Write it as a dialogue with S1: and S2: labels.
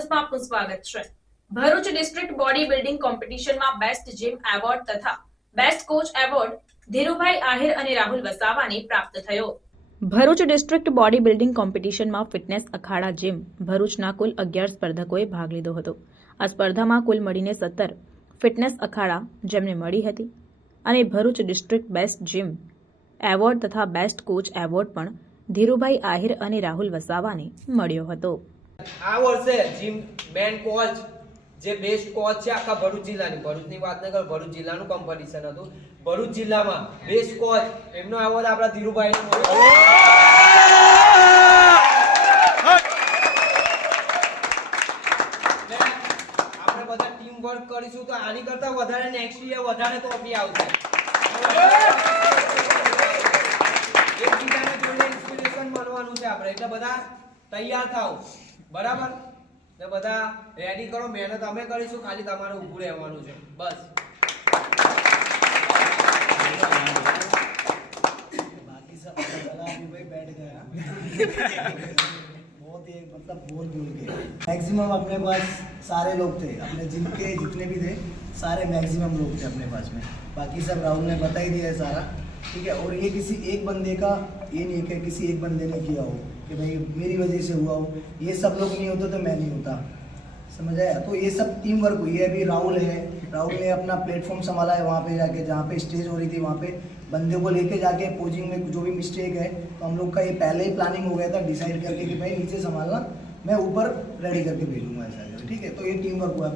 S1: ન્યૂઝમાં આપનું સ્વાગત છે. ભરૂચ ડિસ્ટ્રિક્ટ બોડી બિલ્ડિંગ કોમ્પિટિશનમાં બેસ્ટ જીમ એવોર્ડ તથા best coach award Dhirubhai Ahir અને રાહુલ વસાવાને પ્રાપ્ત થયો. ભરૂચ ડિસ્ટ્રિક્ટ બોડી બિલ્ડિંગ કોમ્પિટિશનમાં ફિટનેસ અખાડા જીમ ભરૂચના કુલ અગિયાર સ્પર્ધકોએ ભાગ લીધો હતો. આ સ્પર્ધામાં કુલ મળીને સત્તર ફિટનેસ અખાડા જેમને મળી હતી અને Bharuch district best gym award તથા બેસ્ટ કોચ એવોર્ડ પણ ધીરુભાઈ આહિર અને રાહુલ વસાવાને મળ્યો હતો.
S2: આ વર્ષે જીમ બેન કોચ જે બેસ્ટ કોચ છે આખા ભરૂચ જિલ્લાની. ભરૂચની વાત નહીં કર ભરૂચ જિલ્લાનું કોમ્પિટિશન હતું. ભરૂચ જિલ્લામાં બેસ્ટ કોચ એમનો એવોર્ડ આપણા ધીરુભાઈ આપણે બધા ટીમ વર્ક કરીશું તો આની કરતા વધારે નેક્સ્ટ યર વધારે ટ્રોફી આવશે. એકબીજાને જોઈને ઇન્સ્પિરેશન મળવાનું છે આપણે. એટલે બધા તૈયાર થાવ બરાબર ને બધા રેડી કરો મહેનત અમે કરીશું ખાલી તમારે ઊભું રહેવાનું છે બસ
S3: बाकी सब पता चला अभी भाई बैठ गया बहुत ही मतलब बोल बोल के मैक्सिमम अपने पास सारे लोग थे अपने जिम के जितने भी थे सारे मैक्सिमम लोग थे अपने पास में बाकी सब राहुल ने बता ही दिया है सारा ठीक है? और ये किसी एक बंदे का, ये नहीं है कि किसी एक बंदे ने किया हो कि भाई मेरी वजह से हुआ हो। ये सब लोग नहीं होते तो मैं नहीं होता। समझ आया? तो ये सब टीम वर्क हुई है। अभी राहुल है। राहुल ने अपना प्लेटफॉर्म संभाला है वहाँ पे जाके, जहाँ पे स्टेज हो रही थी वहाँ पे। बंदे को लेके जाके पोजिंग में जो भी मिस्टेक है तो हम लोग का ये पहले ही प्लानिंग हो गया था डिसाइड करके कि भाई नीचे संभालना, मैं ऊपर रेडी करके भेजूँगा ऐसा। ठीक है? तो ये टीम वर्क हुआ।